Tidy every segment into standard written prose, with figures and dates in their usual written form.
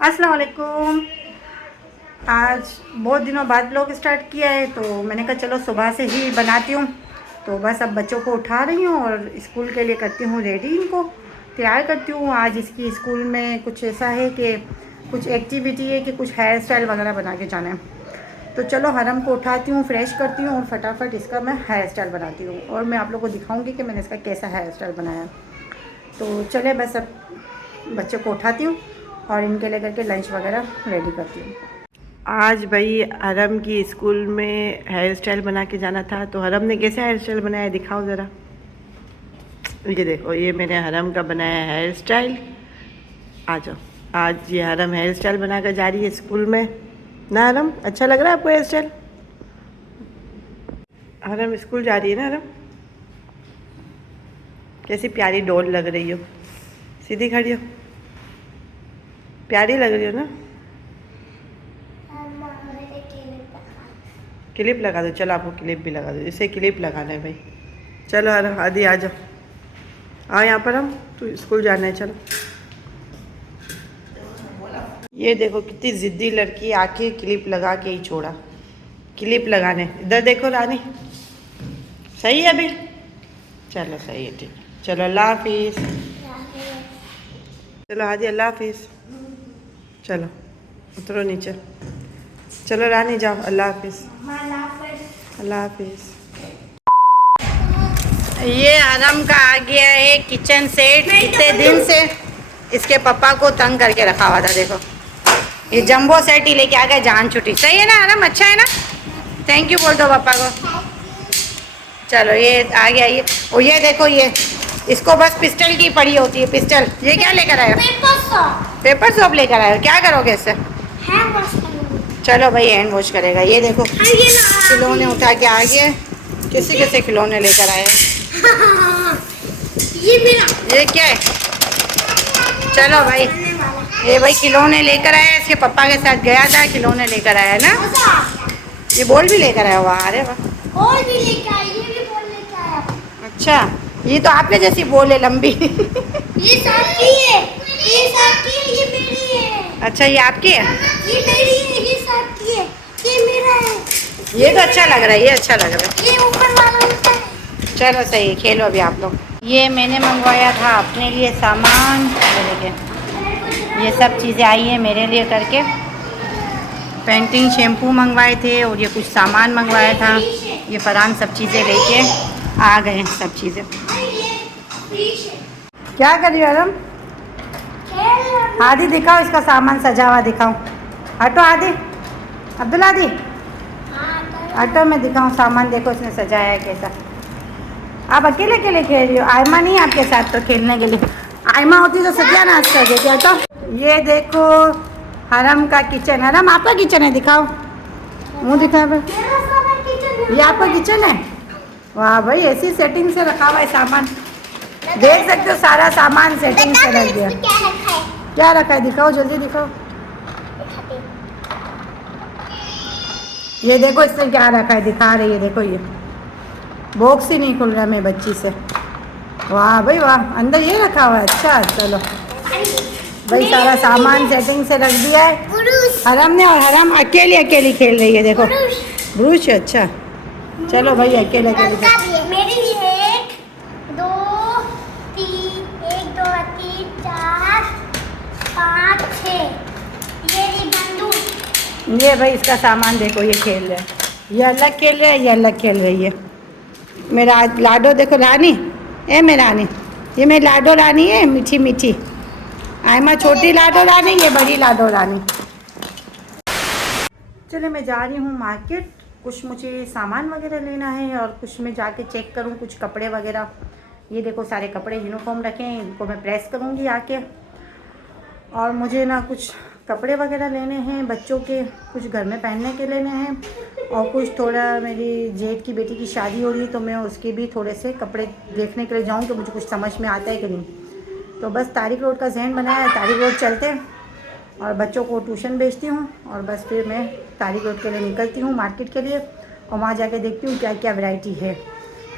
अस्सलाम वालेकुम। आज बहुत दिनों बाद ब्लॉग स्टार्ट किया है तो मैंने कहा चलो सुबह से ही बनाती हूँ। तो बस अब बच्चों को उठा रही हूँ और स्कूल के लिए करती हूँ रेडी, इनको तैयार करती हूँ। आज इसकी स्कूल में कुछ ऐसा है कि कुछ एक्टिविटी है कि कुछ हेयर स्टाइल वगैरह बना के जाना है। तो चलो हरम को उठाती हूँ, फ्रेश करती हूँ और फटाफट इसका मैं हेयर स्टाइल बनाती हूँ और मैं आप लोगों को दिखाऊँगी कि मैंने इसका कैसा हेयर स्टाइल बनाया। तो चले बस अब बच्चों को उठाती हूँ और इनके लेकर के लंच वगैरह रेडी करती हूँ। आज भाई हरम की स्कूल में हेयर स्टाइल बना के जाना था, तो हरम ने कैसे हेयर स्टाइल बनाया दिखाओ ज़रा। ये देखो, ये मेरे हरम का बनाया हेयर स्टाइल। आ जाओ, आज ये हरम हेयर स्टाइल बना कर जा रही है स्कूल में ना। हरम अच्छा लग रहा है आपको हेयर स्टाइल? हरम स्कूल जा रही है ना हरम? कैसी प्यारी डॉल लग रही हो, सीधी खड़ी हो, प्यारी लग रही हो ना। क्लिप लगा दो, चलो आपको क्लिप भी लगा दो, इसे क्लिप लगाना है भाई। चलो हरम आदि आ जाओ, आओ यहाँ पर, हम तो स्कूल जाना है, चलो। ये देखो कितनी ज़िद्दी लड़की, आके क्लिप लगा के ही छोड़ा। क्लिप लगाने, इधर देखो रानी, सही है अभी? चलो सही है, ठीक है, चलो अल्लाह हाफिज़। चलो हादी अल्लाह हाफिज़। चलो उतरो नीचे, चलो रानी जाओ, अल्लाह हाफिज़। अल्लाह हाफिज़। ये हरम का आ गया है किचन सेट। इतने दिन से इसके पापा को तंग करके रखा हुआ था, देखो ये जंबो सेट ही लेके आ गए, जान छुट्टी। सही है ना हरम, अच्छा है ना? थैंक यू बोल दो पापा को। चलो ये आ गया ये, और ये देखो ये इसको बस पिस्टल की पड़ी होती है, पिस्टल। ये क्या लेकर आए हो? पेपर सॉप लेकर आए हो, क्या करोगे इससे? चलो भाई हैंड वॉश करेगा। ये देखो खिलौने उठा के आ गए, किसी किसी खिलौने लेकर आए हैं। ये मेरा, ये क्या है? चलो भाई, ये भाई खिलौने लेकर आया, इसके पापा के साथ गया था, खिलौने लेकर आया ना। ये बॉल भी लेकर आया, वाह, अरे वाह, बॉल भी लेकर आया, ये भी बॉल लेकर आया। अच्छा, ये तो आपके जैसी बॉल है, लंबी। ये सबकी है, ये सबकी है, ये मेरी है। अच्छा ये आपकी है? ये मेरी है, ये सबकी है, ये मेरा है। ये तो अच्छा लग रहा है, ये अच्छा लग रहा है, ये ऊपर वाला होता है। चलो सही है, खेलो अभी आप लोग। ये मैंने मंगवाया था अपने लिए सामान, ये देखिए ये सब चीज़ें आई हैं मेरे लिए करके। पेंटिंग शैम्पू मंगवाए थे और ये कुछ सामान मंगवाया था। ये फरहान सब चीज़ें लेके आ गए हैं, सब चीज़ें। क्या कर रही हो आदम? आदि दिखाओ इसका सामान सजा हुआ, दिखाओ। हटो आदि, अब्दुल आदि हटो, मैं दिखाऊँ सामान। देखो इसने सजाया है कैसा। आप अकेले अकेले खेल रही हो, आयमा नहीं है आपके साथ तो खेलने के लिए? आयमा होती तो सत्यानाश कर देती। हटो। ये देखो हरम का किचन। हरम आपका किचन है, दिखाओ, मुँह दिखाओ। ये आपका किचन है? वाह भाई, ऐसी सेटिंग से रखा हुआ है सामान, देख सकते हो सारा सामान सेटिंग से रख दिया। क्या रखा है दिखाओ, जल्दी दिखाओ। ये देखो इसने क्या रखा है, दिखा रही है, देखो ये बॉक्स ही नहीं खुल रहा मेरी बच्ची से। वाह भाई वाह, अंदर ये रखा हुआ है। अच्छा चलो भाई, सारा सामान सेटिंग से रख दिया है हरम ने, और हरम अकेली अकेली खेल रही है, देखो ब्रूश। अच्छा चलो भाई, अकेले अकेले मेरी एक दो तीन, एक दो तीन चार पाँच छः, ये रही बंदूक। ये भाई इसका सामान देखो, ये खेल रहा है, ये अलग खेल रहा है, ये अलग खेल रही है। मेरा लाडो देखो, रानी ए मेरा रानी, ये मेरी लाडो रानी है, मीठी मीठी। आयमा छोटी लाडो रानी, ये बड़ी लाडो रानी। चले मैं जा रही हूँ मार्केट, कुछ मुझे सामान वगैरह लेना है और कुछ मैं जाके चेक करूँ कुछ कपड़े वगैरह। ये देखो सारे कपड़े यूनिफॉर्म रखे हैं, इनको मैं प्रेस करूँगी आके। और मुझे ना कुछ कपड़े वगैरह लेने हैं बच्चों के, कुछ घर में पहनने के लेने हैं, और कुछ थोड़ा मेरी जेठ की बेटी की शादी हो रही है तो मैं उसके भी थोड़े से कपड़े देखने के लिए जाऊँ कि मुझे कुछ समझ में आता है कि नहीं। तो बस तारिक रोड का जहन बनाया है, तारिक रोड चलते हैं और बच्चों को ट्यूशन भेजती हूँ और बस फिर मैं तारिक रोड के लिए निकलती हूँ मार्केट के लिए, और वहाँ जाके देखती हूँ क्या क्या वैरायटी है,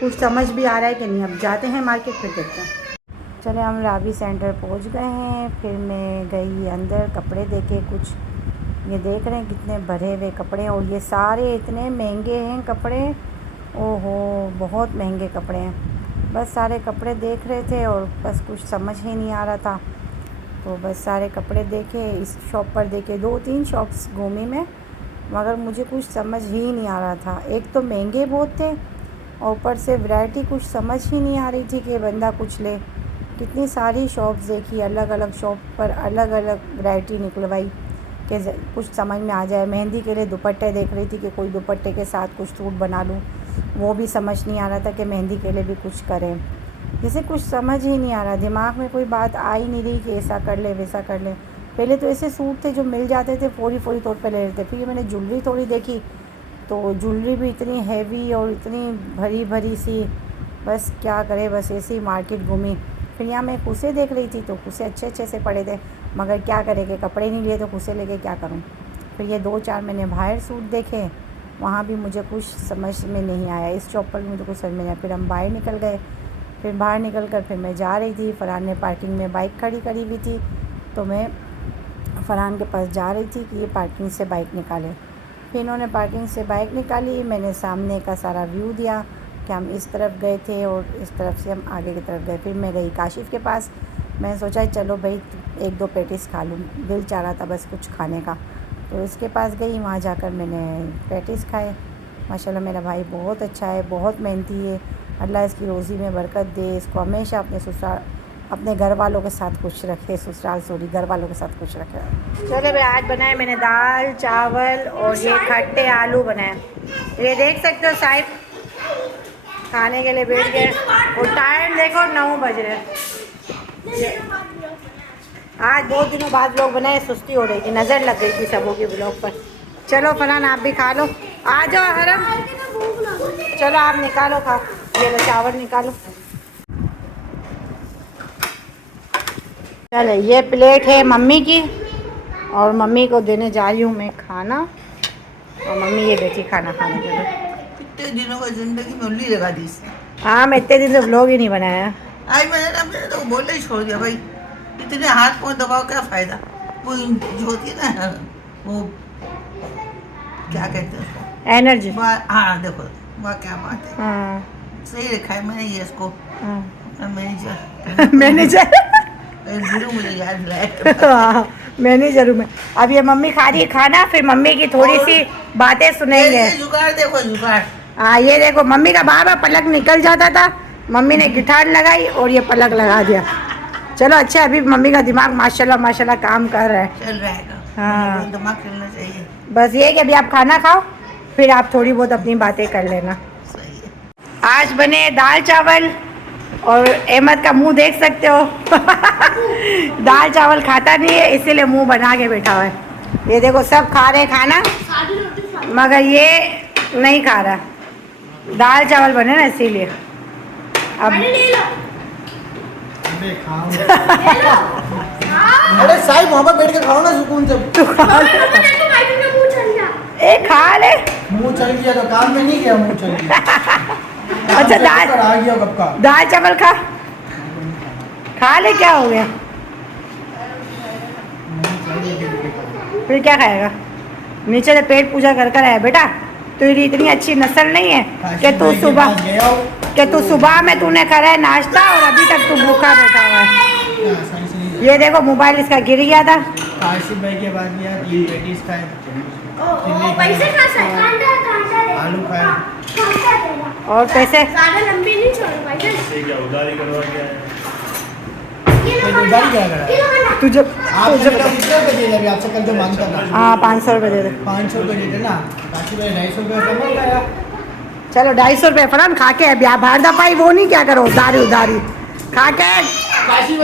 कुछ समझ भी आ रहा है कि नहीं। अब जाते हैं मार्केट, फिर देखते हैं। चले हम रावी सेंटर पहुंच गए हैं। फिर मैं गई अंदर, कपड़े देखे कुछ। ये देख रहे हैं कितने भरे हुए कपड़े हैं, और ये सारे इतने महंगे हैं कपड़े। ओहो, बहुत महंगे कपड़े हैं। बस सारे कपड़े देख रहे थे और बस कुछ समझ ही नहीं आ रहा था, तो बस सारे कपड़े देखे। इस शॉप पर देखे, 2-3 शॉप्स घूमी मैं, मगर मुझे कुछ समझ ही नहीं आ रहा था। एक तो महंगे बहुत थे और ऊपर से वैरायटी कुछ समझ ही नहीं आ रही थी कि बंदा कुछ ले। कितनी सारी शॉप्स देखी, अलग अलग शॉप पर अलग अलग वैरायटी निकलवाई कि कुछ समझ में आ जाए। मेहंदी के लिए दुपट्टे देख रही थी कि कोई दुपट्टे के साथ कुछ सूट बना लूँ, वो भी समझ नहीं आ रहा था कि मेहंदी के लिए भी कुछ करें। जैसे कुछ समझ ही नहीं आ रहा, दिमाग में कोई बात आ ही नहीं रही कि ऐसा कर ले वैसा कर ले। पहले तो ऐसे सूट थे जो मिल जाते थे, फौरी तौर पे ले लेते। फिर मैंने ज्वेलरी थोड़ी देखी, तो ज्वेलरी भी इतनी हैवी और इतनी भरी भरी सी, बस क्या करे, बस ऐसे ही मार्केट घूमी। फिर यहाँ मैं खुसे देख रही थी, तो खुसे अच्छे अच्छे से पड़े थे, मगर क्या करे कि कपड़े नहीं लिए, तो खुसे लेके क्या करूँ। फिर ये 2-4 मैंने बाहर सूट देखे, वहाँ भी मुझे कुछ समझ में नहीं आया। इस शॉप पर भी मुझे कुछ समझ में नहीं आया। फिर हम बाहर निकल गए। फिर बाहर निकल कर फिर मैं जा रही थी, फरहान ने पार्किंग में बाइक खड़ी करी हुई थी, तो मैं फरहान के पास जा रही थी कि ये पार्किंग से बाइक निकाले। फिर इन्होंने पार्किंग से बाइक निकाली, मैंने सामने का सारा व्यू दिया कि हम इस तरफ गए थे और इस तरफ से हम आगे की तरफ गए। फिर मैं गई काशिफ़ के पास। मैंने सोचा चलो भाई 1-2 पैटीज़ खा लूँ, दिल चाह रहा था बस कुछ खाने का, तो इसके पास गई। वहाँ जाकर मैंने पैटीज़ खाए। माशाल्लाह मेरा भाई बहुत अच्छा है, बहुत मेहनती है। अल्लाह इसकी रोज़ी में बरकत दे, इसको हमेशा अपने घर वालों के साथ खुश रखे, घर वालों के साथ खुश रखे। चलो भाई, आज बनाए मैंने दाल चावल और ये खट्टे आलू बनाए। ये देख सकते हो साहिब खाने के लिए बैठ गए, और टाइम देखो 9 बज रहे। आज बहुत दिनों बाद ब्लॉग बनाए, सुस्ती हो रही थी, नज़र लग गई थी सबों की ब्लॉग पर। चलो फरहान आप भी खा लो, आ जाओ हरम, चलो आप निकालो, खाओ, ये लो चावल निकालो। चलो ये प्लेट है मम्मी की, और मम्मी को देने जा रही हूँ मैं खाना, और मम्मी ये बैठी खाना खाने के लिए। इतने दिनों को जिंदगी में उल्ली लगा दी इसने। हाँ, मैं इतने दिन से ब्लॉग ही नहीं बनाया। आज मैंने तो बोलना ही छोड़ दिया भाई, इतने हाथ पाँव दबाओ क्या फायदा। वो जो होती है ना, वो क्या कहते हैं उसको, एनर्जी। हाँ देखो वाह क्या बात है। हाँ सही रखा है मैंने ये इसको, मैनेजर मैनेजर मुझे याद दिलाया। मैनेजर हूँ मैं। अब ये मम्मी खा रही है खाना, फिर मम्मी की थोड़ी सी बातें सुनेंगे। जुगाड़ देखो जुगाड़। हाँ ये देखो, मम्मी का बार पलक निकल जाता था, मम्मी ने गिटार लगाई और ये पलक लगा दिया। चलो अच्छा, अभी मम्मी का दिमाग माशाल्लाह काम कर रहा है, चल रहेगा। हाँ दिमाग चलना चाहिए। बस ये कि अभी आप खाना खाओ, फिर आप थोड़ी बहुत अपनी बातें कर लेना। सही है। आज बने दाल चावल, और अहमद का मुंह देख सकते हो दाल चावल खाता नहीं है, इसीलिए मुंह बना के बैठा हुआ है। ये देखो सब खा रहे खाना, मगर ये नहीं खा रहा। दाल चावल बने ना इसीलिए। अब अरे साहिब वहाँ पर बैठ के खाओ ना सुकून से। तू खा ले, खा ले। मुंह चल गया तो काम में नहीं गया, मुंह चल गया। अच्छा दाल आ गया कब का। दाल चावल खा ले, क्या हो गया, फिर क्या खाएगा। नीचे से पेट पूजा कर आया बेटा, तेरी इतनी अच्छी नस्ल नहीं है कि तू सुबह में तूने करा है नाश्ता और अभी तक तू भूखा बैठा हुआ है। ये देखो मोबाइल इसका गिर गया था। काशिफ भाई के बाद में यार 3 पेटीज खाए, आलू खाए, और पैसे उधारी क्या करा तुझे आपसे कल जो मांगता था। हाँ 500 रुपये दे दे। 500 रुपये देते ना, काशिफ भाई 250 रुपये कम गया। चलो 250 रुपये फरहान खा के बाहर दफाई वो नहीं, क्या करो उधारी खा के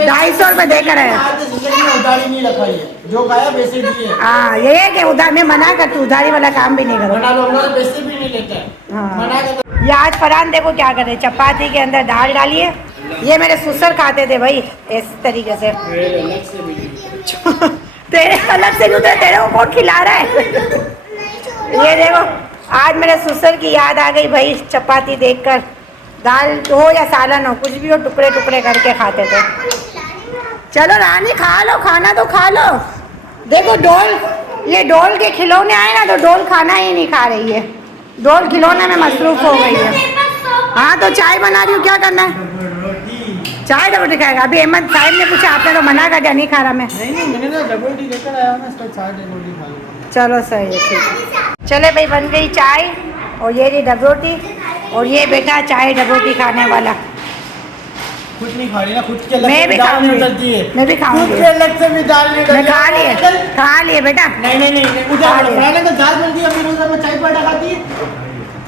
250 रुपये देकर है। जिंदगी में उधारी नहीं रखाई है, जो खाया पैसे दिए। हाँ ये है कि उधार में मना कर, तू उधारी वाला काम भी नहीं करो। मना लो, हमारे पैसे भी नहीं लेते हैं। हाँ। मना कर। ये आज फरहान देखो क्या करे, चपाती के अंदर दाल डालिए। ये मेरे ससुर खाते थे भाई इस तरीके से। तेरे अलग से नहीं, तेरे को कौन खिला रहा है ये देखो, आज मेरे ससुर की याद आ गई भाई चपाती देखकर। दाल हो या सालन हो, कुछ भी हो, टुकड़े टुकड़े करके खाते थे। चलो रानी खा लो, खाना तो खा लो। देखो डोल, ये डोल के खिलौने आए ना तो डोल खाना ही नहीं खा रही है। डोल खिलौने में मसरूफ हो गई है। हाँ तो चाय बना रही हूँ, क्या करना है? चाय डबोटी खाएगा? अभी अहमद साहब ने पूछा, आपने तो मना कर दिया नहीं खा रहा मैं। नहीं मैंने तो डबोटी लेकर आया हूँ ना, इसका चाय डबोटी खा लूँगा। चलो सही है, ठीक है। चले भाई, बन गई चाय और ये रही डबोटी, और ये बेटा चाय डबोटी खाने वाला। खुद नहीं खा रही ना, खुद के अलग मैं से भी दाल नहीं खाऊंगी, उतरती है। मैं भी खाऊंगी। खुद के अलग से भी दाल नहीं मैं उतरती। खा लिए बेटा। नहीं खा लिया। मैंने तो दाल बनती है, फिर उधर में चाय पड़ा खाती है।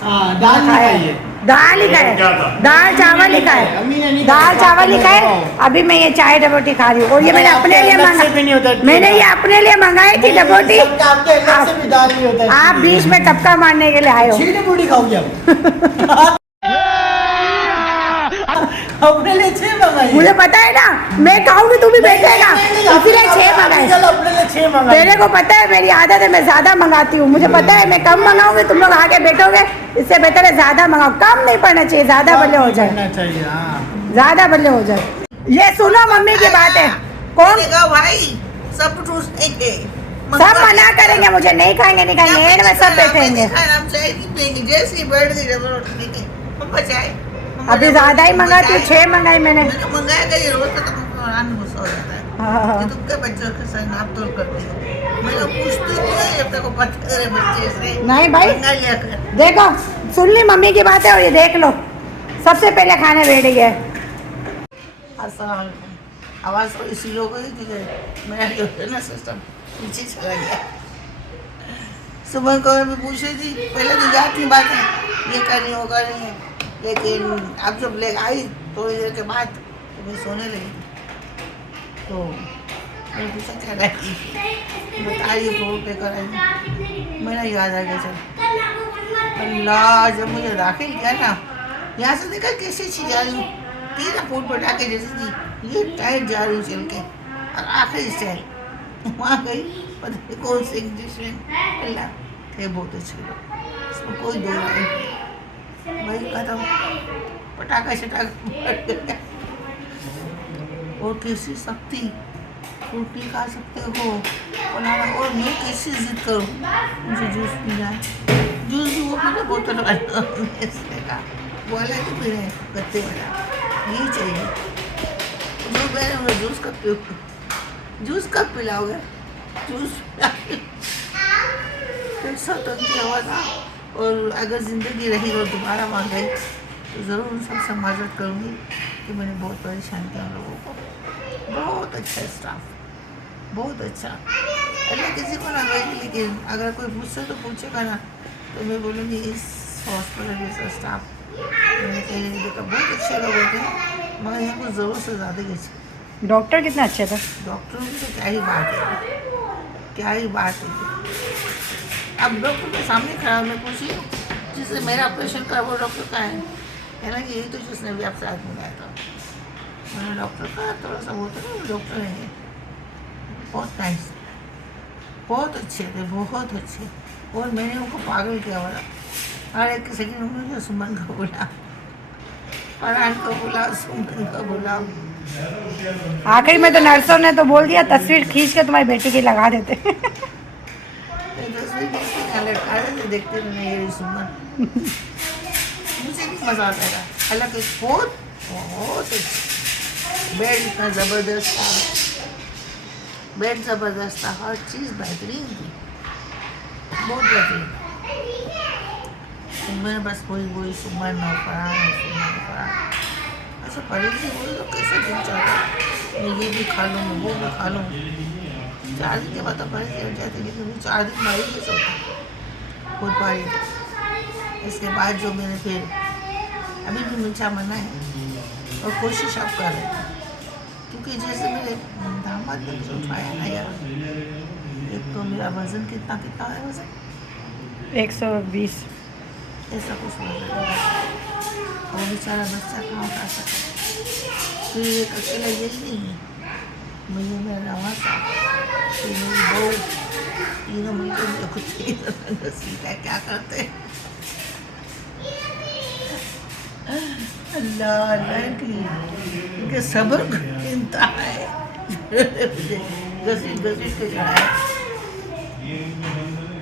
हाँ दाल नहीं खाया खाई है। दाल ही खाए, दाल चावल ही खाए, अम्मी ने नहीं दाल खाया, चावल ही आपने खाए। बताओ। अभी मैं ये चाय डबोटी खा रही हूँ, और ये मैंने अपने लिए आपके अलग से भी नहीं मंगा, उतरती मैंने है। ये अपने लिए मंगाई थी डबोटी। आपके अलग से भी दाल नहीं उतरती आप है। बीच में टपका मारने के लिए आए हो। छह डबोटी खाओगे आप? अपने लिए 6 मंगाई है। मुझे पता है ना, मैं खाऊंगी तू भी बैठेगा, इसीलिए 6 मंगाए। चलो अपने लिए 6 मंगाई। तेरे को पता है मेरी आदत है, मैं ज्यादा मंगाती हूँ। मुझे पता है मैं कम मंगाऊंगी, तुम लोग आगे बैठोगे, इससे बेहतर है ज्यादा मंगाओ। कम नहीं पड़ना चाहिए, ज्यादा बल्ले हो जाए, करना चाहिए। हाँ ज्यादा बल्ले हो जाए। ये सुनो मम्मी की बात है, कौन मैंने कहा भाई सब ठूस देंगे, सब मना करेंगे, मुझे नहीं खाएंगे नहीं खाएंगे, एंड में सब बैठेंगे। हम चाय नहीं पियेंगे, जैसे ही बैठ गई डबल लेके मम्मा चाय। अभी ज्यादा ही मंगाती हूँ, 6 मंगाई मैंने। मंगाया गई रोज तो आराम गुस्सा हो जाता है हाँ। कि तुम क्या बच्चों के साथ नाप तोल करती हो। मैं तो पूछती नहीं है, अब तक पता है बच्चे से नहीं भाई, मंगा लिया कर। देखो सुन ली मम्मी की बात है, और ये देख लो सबसे पहले खाने बैठ गई है। आवाज़ तो इसी लोगों की थी, मेरा जो है ना सिस्टम पीछे चला गया। सुबह को मैं पूछ रही थी, पहले तो याद थी बात है, ये कर रही वो कर रही है, लेकिन अब जब ले आई थोड़ी देर के बाद तो मैं सोने लगी, तो मैंने पूछा क्या रही, बता रही फ्रूट लेकर आई। मेरा याद आ गया, चल अल्लाह, जब मुझे दाखिल किया ना, यहाँ से देखा कैसे अच्छी जा रही हूँ, 3 फूट पटाखे जैसी थी, ये टाइट जा रही हूँ चल के, और आखिरी स्टाइल वहाँ गई, पता नहीं कौन से इंग्लिश अल्लाह थे, बहुत अच्छे लोग, इसमें कोई दो राय नहीं। वही खत्म, पटाखा शटाखा और कैसी शक्ति, रोटी खा सकते हो बनाना, और मैं कैसी जिद करूँ मुझे जूस पीना है, जूस भी वो पीना बोतल वाला, वो वाला नहीं पी रहे गत्ते वाला, यही चाहिए। जो मैंने उन्हें जूस कब पियो, जूस कब पिलाओगे, जूस कैसा तंगी आवाज़। और अगर ज़िंदगी रही और दोबारा मांग गई तो ज़रूर उन सबसे माजरत करूँगी कि मैंने बहुत परेशान किया उन लोगों को। बहुत अच्छा स्टाफ, बहुत अच्छा, अल्लाह किसी को ना गई, लेकिन अगर कोई मुझसे तो पूछेगा ना तो मैं बोलूँगी इस हॉस्पिटल जैसा स्टाफ मैंने कहीं नहीं देखा। बहुत अच्छे लोग होते हैं, मगर यहाँ को ज़रूर से ज़्यादा अच्छे। डॉक्टर कितने अच्छे थे। डॉक्टरों की तो क्या ही बात है, क्या ही बात है। अब डॉक्टर के सामने खड़ा मैं पूछी जिससे मेरा ऑपरेशन करा वो डॉक्टर का है ना, कि यही तो जिसने भी आपसे हाथ मिलाया था। मैंने डॉक्टर का थोड़ा सा वो था ना, वो डॉक्टर है, बहुत नाइस, बहुत अच्छे थे, बहुत अच्छे। और मैंने उनको पागल किया वाला, हर एक सेकंड उन्होंने सुमन का बोला, फरहान को बोला, सुमन का बोला। आखिर में तो नर्सों ने तो बोल दिया तस्वीर खींच के तुम्हारी बेटी की लगा देते। तस्वीर लटका देते, देखते रहने ये सुमन, मुझे नहीं मजा आता था। हालांकि बहुत बहुत अच्छा, बेड इतना ज़बरदस्त था, बेड ज़बरदस्त था, हर चीज़ बेहतरीन थी, बहुत बेहतरीन। मैं बस वही सुमन और फरहान ऐसा परहेज़ बोले तो कैसा दिन चलता, मैं ये भी खा लूँ, मैं वो भी खा लूँ। 4 दिन के बाद तो परहेज़ हो जाती, लेकिन वो 4 दिन मारी कैसे होता, खुद पारी। इसके बाद जो मैंने फिर अभी भी मीठा मना है और कोशिश अब कर रही हूँ, क्योंकि जैसे मेरे दामाद ने मुझे उठाया ना यार, एक तो मेरा वज़न कितना है वज़न 120 ऐसा कुछ वज़न है, और बेचारा बच्चा कहाँ उठा सका। फिर एक अकेला यही नहीं है, मुझे मेरा नवासा, फिर मेरी बहू, तीनों मिलकर मुझे कुछ सीखा क्या करते हैं। अल्लाह अल्लाह इनके सब्र को चिंता है। घसीट घसीट के चढ़ाए।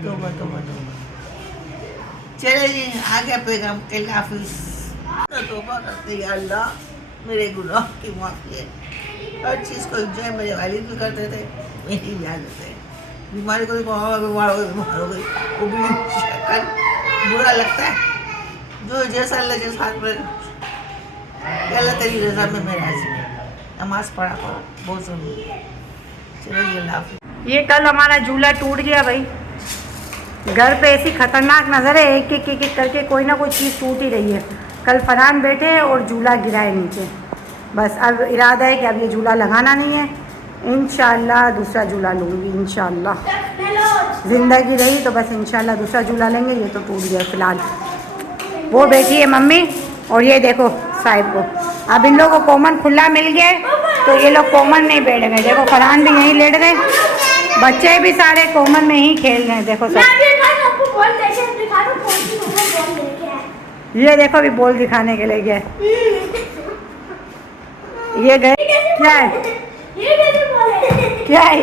तोबा तोबा तोबा। चले जी आ गया पैगाम अल्लाह हाफिज। तोबा करते या अल्लाह मेरे गुनाह की माफ़ी है। हर चीज़ को एंजॉय मेरे वालिद भी करते थे, मेरी भी आदत है। बीमारी को देखो, हाँ बीमार हो गई वो भी शक्ल बुरा लगता है। जो जैसा अल्लाह जैसा हाथ में अल्लाह तेरी रज़ा में मैं राज़ी हूँ। नमाज पढ़ा करो, बहुत ज़रूरी है। चलो जी अल्लाह हाफिज़। ये कल हमारा झूला टूट गया भाई। घर पे ऐसी खतरनाक नज़र है, एक एक एक एक करके कोई ना कोई चीज़ टूट ही रही है। कल फरहान बैठे और झूला गिराए नीचे। बस अब इरादा है कि अब ये झूला लगाना नहीं है। इंशाल्लाह दूसरा झूला लूँगी इंशाल्लाह। ज़िंदगी रही तो बस इंशाल्लाह दूसरा झूला लेंगे। ये तो टूट गया फ़िलहाल। वो बैठी है मम्मी और ये देखो साहिब को। अब इन लोगों को कॉमन खुला मिल गया तो ये लोग कॉमन नहीं बैठ गए। देखो फरहान भी यहीं लेट गए, बच्चे भी सारे कॉमन में ही खेल रहे हैं। देखो सब ये देखो अभी बॉल दिखाने के लिए गए। ये गए क्या है? क्या है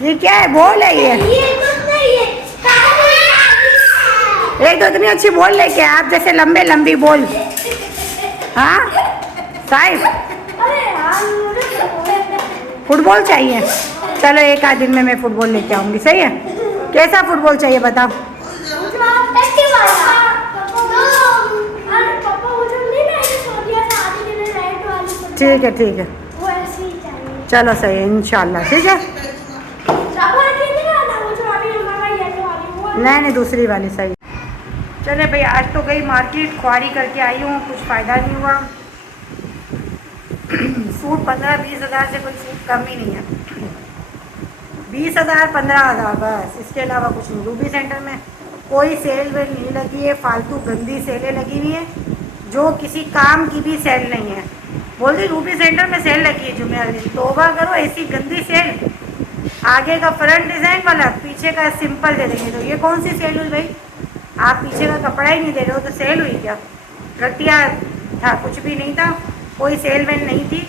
ये क्या है? बॉल है ये। एक तो इतनी अच्छी बॉल लेके आप जैसे लंबे लंबी बॉल। हाँ साहिब फुटबॉल चाहिए। चलो एक आध दिन में मैं फुटबॉल लेके आऊँगी। सही है? कैसा फुटबॉल चाहिए बताओ? ठीक है ठीक है, चलो सही है इंशाल्लाह। ठीक है नहीं दूसरी वाली सही। चले भाई आज तो गई मार्केट, ख्वारी करके आई हूँ, कुछ फ़ायदा नहीं हुआ। सूट 15-20 हज़ार से कोई सूट कम ही नहीं है। 20,000 15,000 बस, इसके अलावा कुछ नहीं। रूबी सेंटर में कोई सेल वेल नहीं लगी है, फालतू गंदी सेलें लगी हुई हैं जो किसी काम की भी सेल नहीं है। बोल दी रूबी सेंटर में सेल लगी है जुमे वाली दिन। तौबा करो ऐसी गंदी सेल। आगे का फ्रंट डिज़ाइन वाला, पीछे का सिंपल दे देंगे। तो ये कौन सी सेल हुई भाई? आप पीछे का कपड़ा ही नहीं दे रहे हो तो सेल हुई क्या? घटिया था, कुछ भी नहीं था, कोई सेल वेल नहीं थी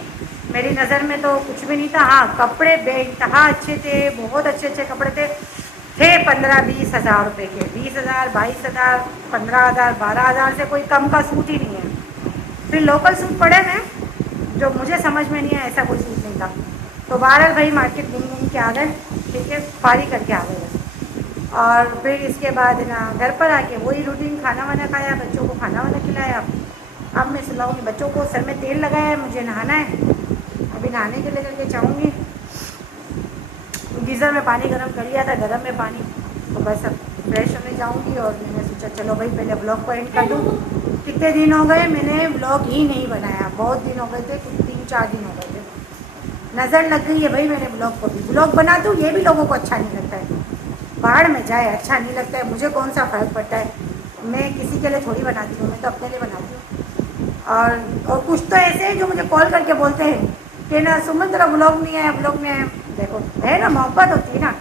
मेरी नज़र में तो कुछ भी नहीं था। हाँ कपड़े बेइंतहा अच्छे थे, बहुत अच्छे अच्छे कपड़े थे 15-20 हज़ार रुपये के। 20,000 22,000 15,000 12,000 से कोई कम का सूट ही नहीं है। फिर लोकल सूट पड़े हैं जो मुझे समझ में नहीं है, ऐसा कोई सूट नहीं था। तो बहरहाल भाई मार्केट घूम के आ गए। ठीक है फारी करके आ गए बस। और फिर इसके बाद ना घर पर आके वही रूटीन, खाना वाना खाया, बच्चों को खाना वाना खिलाया। अब मैं सुलाऊंगी बच्चों को, सर में तेल लगाया है, मुझे नहाना है। अभी नहाने के लिए करके जाऊँगी। गीज़र में पानी गर्म कर लिया था, गर्म में पानी, तो बस अब फ्रेश होने जाऊँगी। और मैंने सोचा चलो भाई पहले ब्लॉग को एंड कर दूँ। कितने दिन हो गए मैंने ब्लॉग ही नहीं बनाया, बहुत दिन हो गए थे, कुछ 3-4 दिन हो गए थे। नज़र लग गई है भाई मेरे ब्लॉग को भी। ब्लॉग बना दूँ ये भी लोगों को अच्छा नहीं लगता है। बाहर में जाए अच्छा नहीं लगता है, मुझे कौन सा फ़र्क पड़ता है। मैं किसी के लिए थोड़ी बनाती हूँ, मैं तो अपने लिए बनाती हूँ। और कुछ तो ऐसे हैं जो मुझे कॉल करके बोलते हैं कि ना सुमन तेरा ब्लॉग नहीं आया, ब्लॉग नहीं आया। देखो है ना, मोहब्बत होती है ना।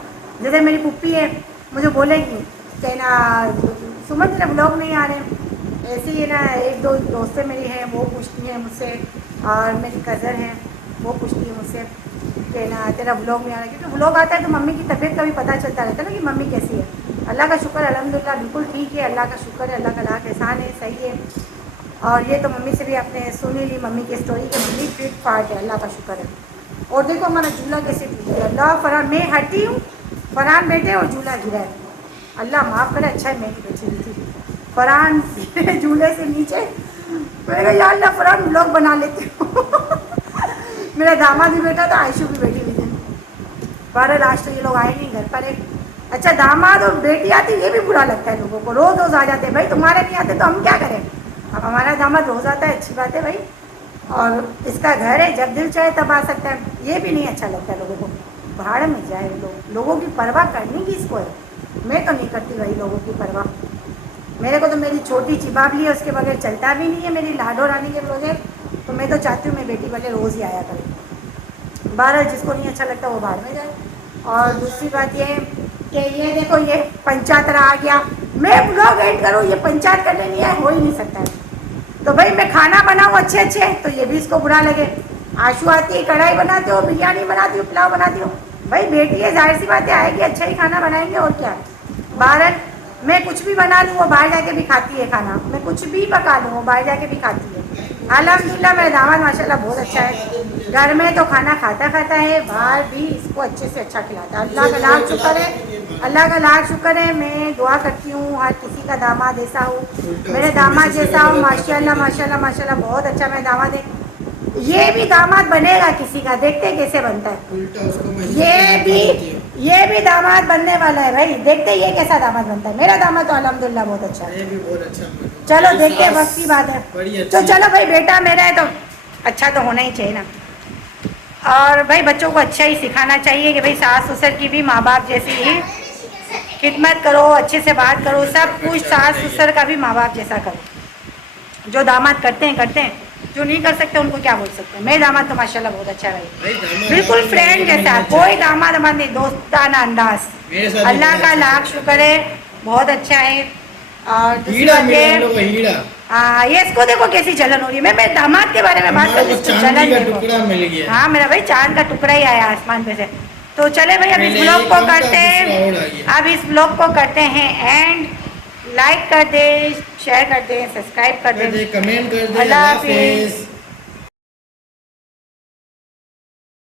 जैसे मेरी पुप्पी है, मुझे बोलेगी कि ना सुमन तेरा ब्लॉग नहीं आ रहे। ऐसे ही ना एक दो दोस्तें मेरी हैं वो पूछती हैं मुझसे, और मेरी कज़न है वो पूछती है मुझसे कि ना तेरा ब्लॉग नहीं आ रहा। क्योंकि ब्लॉग आता है तो मम्मी की तबीयत का भी पता चलता रहता है ना कि मम्मी कैसी है। अल्लाह का शुक्र अल्हम्दुलिल्लाह बिल्कुल ठीक है, अल्लाह का शुक्र है, अल्लाह का लाख एहसान है, सही है। और ये तो मम्मी से भी आपने सुनी ली मम्मी की स्टोरी कि मम्मी फिट फाट है, अल्लाह का शुक्र है। और देखो हमारा झूला कैसे टूट गया। अल्लाह फरहान, मैं हटी हूँ, फरहान बैठे और झूला गिरा है। अल्लाह माफ़ करे, अच्छा है मैं भी बैठी हुई थी। फरहान झूले से नीचे, मैंने कहा यार अल्लाह फरहान ब्लॉग बना लेती हूँ। मेरा दामाद भी बैठा था, आयशू भी बैठी हुई थी। पर लास्ट तो ये लोग आए नहीं घर पर। एक अच्छा दामाद और बेटी आती, ये भी बुरा लगता है लोगों को। रोज़ रोज़ आ जाते हैं भाई, तुम्हारे नहीं आते तो हम क्या करें। अब हमारा दामाद रोज़ आता है, अच्छी बात है भाई, और इसका घर है, जब दिल चाहे तब आ सकता है। ये भी नहीं अच्छा लगता है लोगों को। भाड़ में जाए लोगों की परवाह करनी किसको है। मैं तो नहीं करती भाई लोगों की परवाह। मेरे को तो मेरी छोटी चिबाबली है, उसके बगैर चलता भी नहीं है, मेरी लाडो रानी के बगैर। तो मैं तो चाहती हूँ मैं बेटी वाले रोज़ ही आया करें। बहरहाल जिसको नहीं अच्छा लगता वो भाड़ में जाए। और दूसरी बात ये है कि ये देखो ये पंचायत आ गया, मैं ब्लॉग एंड करूँ, ये पंचायत करने नहीं आया, हो ही नहीं सकता है। तो भाई मैं खाना बनाऊँ अच्छे अच्छे तो ये भी इसको बुरा लगे। आशू आती है, कढ़ाई बनाती हो, बिरयानी बनाती हूँ, पुलाव बनाती हूँ। भाई बेटी है, जाहिर सी बात है आएगी, अच्छा ही खाना बनाएंगे और क्या। बाहर मैं कुछ भी बना लूँ वो बाहर जाके भी खाती है खाना, मैं कुछ भी पका लूँ वो बाहर जाके भी खाती है। अल्हम्दुलिल्लाह मेरा दामाद माशाल्लाह बहुत अच्छा है। घर में तो खाना खाता है, बाहर भी इसको अच्छे से अच्छा खिलाता है। अल्लाह का लाख शुक्र है, अल्लाह का लाख शुक्र है। मैं दुआ करती हूँ हर किसी का दामाद ऐसा हो, मेरे दामाद जैसा हो। माशाल्लाह माशाल्लाह माशाल्लाह बहुत अच्छा मेरा दामाद है। ये भी दामाद बनेगा किसी का, देखते हैं कैसे बनता है। उल्टा उसको मैं ये भी दामाद बनने वाला है भाई, देखते हैं ये कैसा दामाद बनता है। मेरा दामाद तो अल्हम्दुलिल्लाह बहुत अच्छा है। ये भी बहुत अच्छा बना। चलो देखते हैं, वक्त की बात बड़ी है। अच्छी तो चलो भाई, बेटा मेरा है तो अच्छा तो होना ही चाहिए ना। और भाई बच्चों को अच्छा ही सिखाना चाहिए कि भाई सास ससुर की भी माँ बाप जैसी ही खिदमत करो, अच्छे से बात करो, सब कुछ सास ससुर का भी माँ बाप जैसा करो। जो दामाद करते हैं, जो नहीं कर सकते उनको क्या बोल सकते हैं। मेरे दामाद तो माशाल्लाह बहुत अच्छा है भाई, बिल्कुल फ्रेंड जैसा, कोई दामाद हमारा नहीं, दोस्ताना अंदाज। अल्लाह का लाख शुक्र है, बहुत अच्छा है। और दूसरी बात ये, हाँ ये इसको देखो कैसी जलन हो रही है। मैं मेरे दामाद के बारे में बात कर रही हूँ, जलन देखो। टुकड़ा मिल गया। हाँ मेरा भाई चांद का टुकड़ा ही आया आसमान पे से। तो चले भाई अब इस ब्लॉग को करते हैं, अब इस ब्लॉग को करते हैं एंड। लाइक कर दे, शेयर कर दे, सब्सक्राइब कर दे, कमेंट कर दे। अल्लाह हाफिज़।